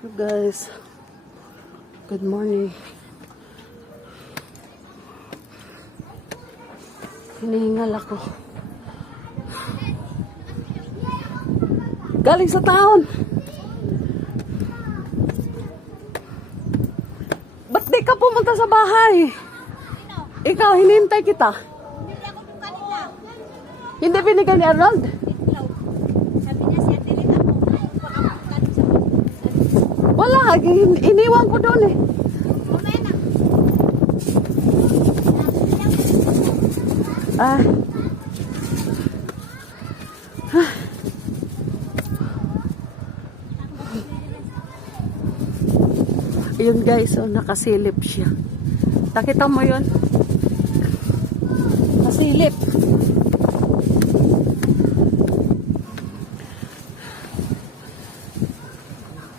Hello guys, good morning. Hinihingal ako. Galing sa taon. Ba't di ka pumunta sa bahay? Ikaw, hinihintay kita. Hindi ako yung kanina. Hindi binigay ni Arnold? Sabi niya siya, delete ako. Pakapuntan sa Wala, iniwan ko doon eh. mamaya na. Ah. Yun guys, oh, nakasilip siya. Nakita mo yun? Nasilip.